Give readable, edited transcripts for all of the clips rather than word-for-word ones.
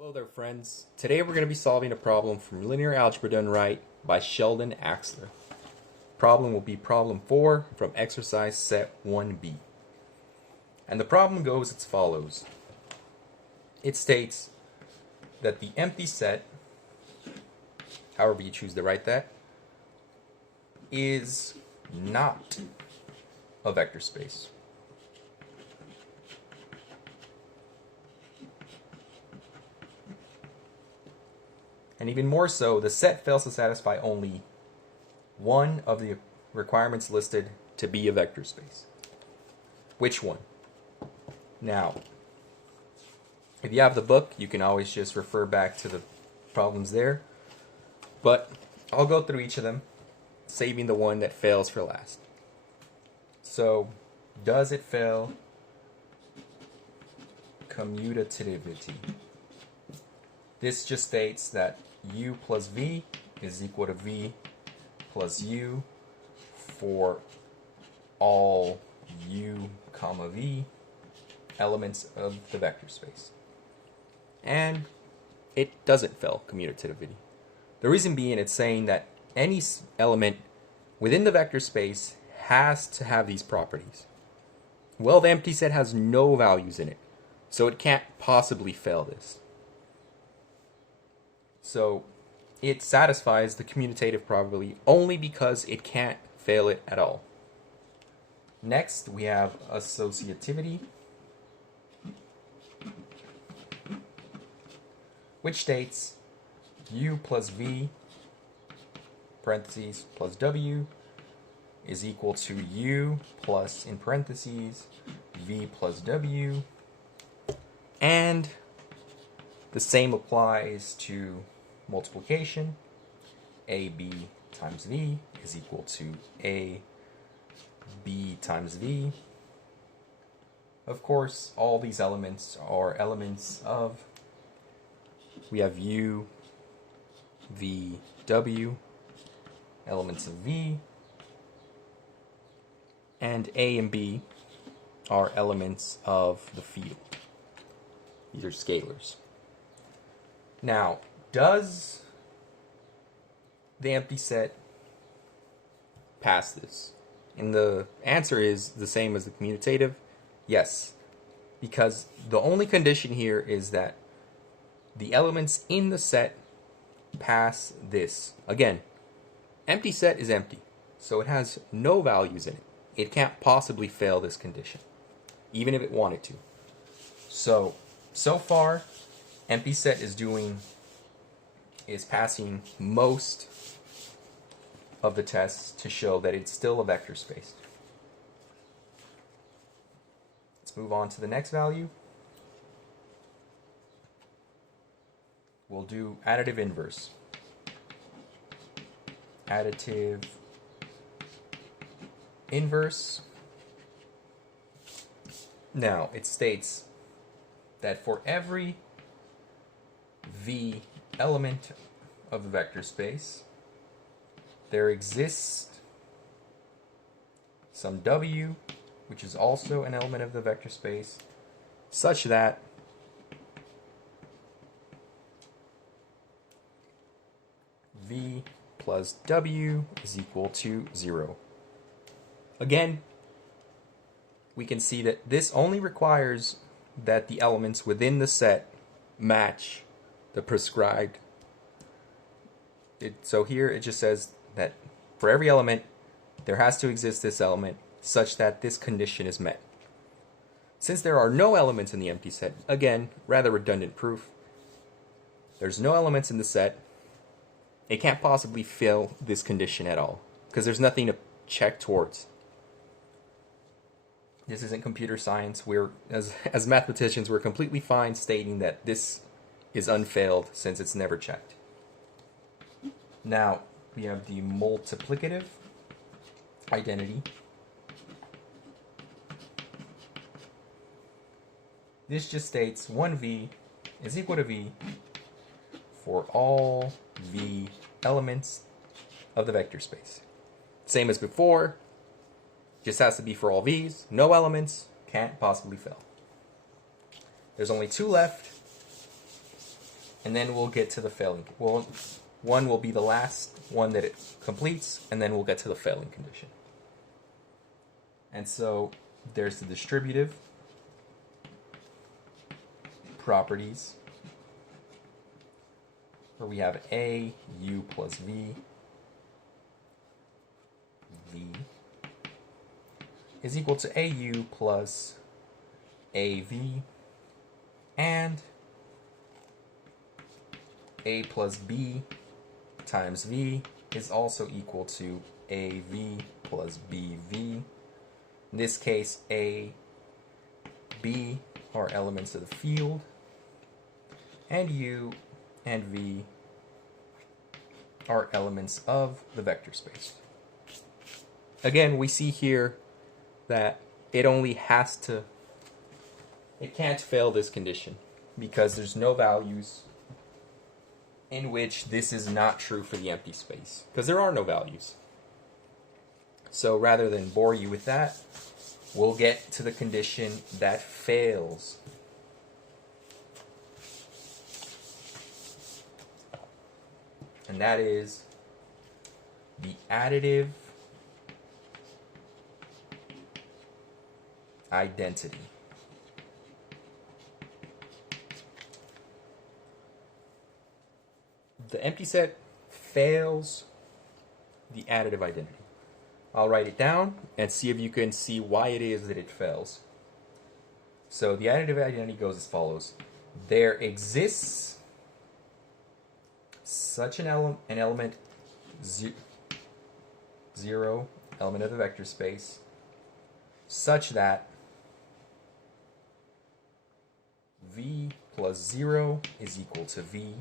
Hello there, friends. Today we're going to be solving a problem from Linear Algebra Done Right by Sheldon Axler. Problem will be problem 4 from exercise set 1b. And the problem goes as follows. It states that the empty set, however you choose to write that, is not a vector space. And even more so, the set fails to satisfy only one of the requirements listed to be a vector space. Which one? Now, if you have the book, you can always just refer back to the problems there. But I'll go through each of them, saving the one that fails for last. So, does it fail commutativity? This just states that u plus v is equal to v plus u for all u comma v elements of the vector space. And it doesn't fail commutativity. The reason being, it's saying that any element within the vector space has to have these properties. Well, the empty set has no values in it, so it can't possibly fail this. So it satisfies the commutative probability only because it can't fail it at all. Next, we have associativity, which states u plus v parentheses plus w is equal to u plus in parentheses v plus w, and the same applies to multiplication. AB times V is equal to AB times V. Of course, all these elements are elements of, we have U, V, W, elements of V, and A and B are elements of the field. These are scalars. Now, does the empty set pass this? And the answer is the same as the commutative. Yes, because the only condition here is that the elements in the set pass this. Again, empty set is empty, so it has no values in it. It can't possibly fail this condition, even if it wanted to. So far, empty set is passing most of the tests to show that it's still a vector space. Let's move on to the next value. We'll do additive inverse. Additive inverse. Now, it states that for every v element of the vector space, there exists some w, which is also an element of the vector space, such that v plus w is equal to 0. Again, we can see that this only requires that the elements within the set match the prescribed. So here it just says that for every element, there has to exist this element such that this condition is met. Since there are no elements in the empty set, again, rather redundant proof, there's no elements in the set, it can't possibly fail this condition at all, because there's nothing to check towards. This isn't computer science. As mathematicians, we're completely fine stating that this is unfailed since it's never checked. Now, we have the multiplicative identity. This just states 1v is equal to v for all v elements of the vector space. Same as before, just has to be for all v's, no elements, can't possibly fail. There's only two left. and then we'll get to the failing. Well, one will be the last one that it completes, and then we'll get to the failing condition. And so there's the distributive properties, where we have A, U plus V, V is equal to AU plus AV, and A plus B times V is also equal to AV plus BV. In this case, A, B are elements of the field, and U and V are elements of the vector space. Again, we see here that it can't fail this condition because there's no values in which this is not true for the empty space, because there are no values. So rather than bore you with that, we'll get to the condition that fails. And that is the additive identity. The empty set fails the additive identity. I'll write it down and see if you can see why it is that it fails. So the additive identity goes as follows. There exists such an element 0, element of the vector space, such that V plus 0 is equal to V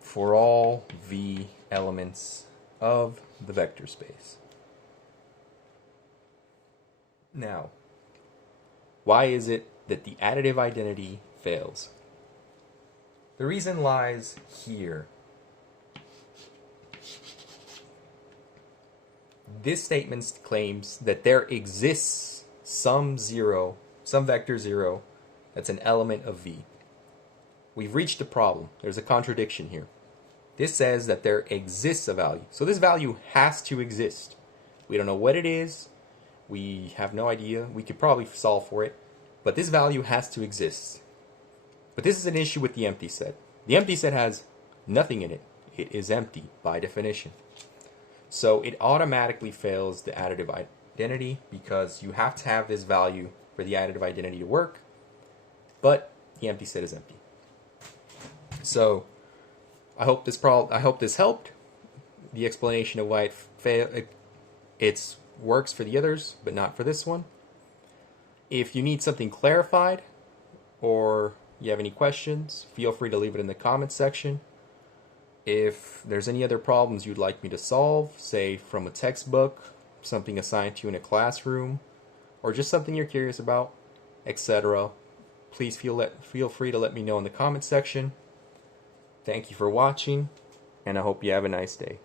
for all V elements of the vector space. Now, why is it that the additive identity fails? The reason lies here. This statement claims that there exists some vector 0, that's an element of V. We've reached a problem. There's a contradiction here. This says that there exists a value. So this value has to exist. We don't know what it is. We have no idea. We could probably solve for it. But this value has to exist. But this is an issue with the empty set. The empty set has nothing in it. It is empty by definition. So it automatically fails the additive identity because you have to have this value for the additive identity to work. But the empty set is empty. So I hope this helped. The explanation of why it works for the others, but not for this one. If you need something clarified, or you have any questions, feel free to leave it in the comments section. If there's any other problems you'd like me to solve, say from a textbook, something assigned to you in a classroom, or just something you're curious about, etc., please feel free to let me know in the comments section. Thank you for watching, and I hope you have a nice day.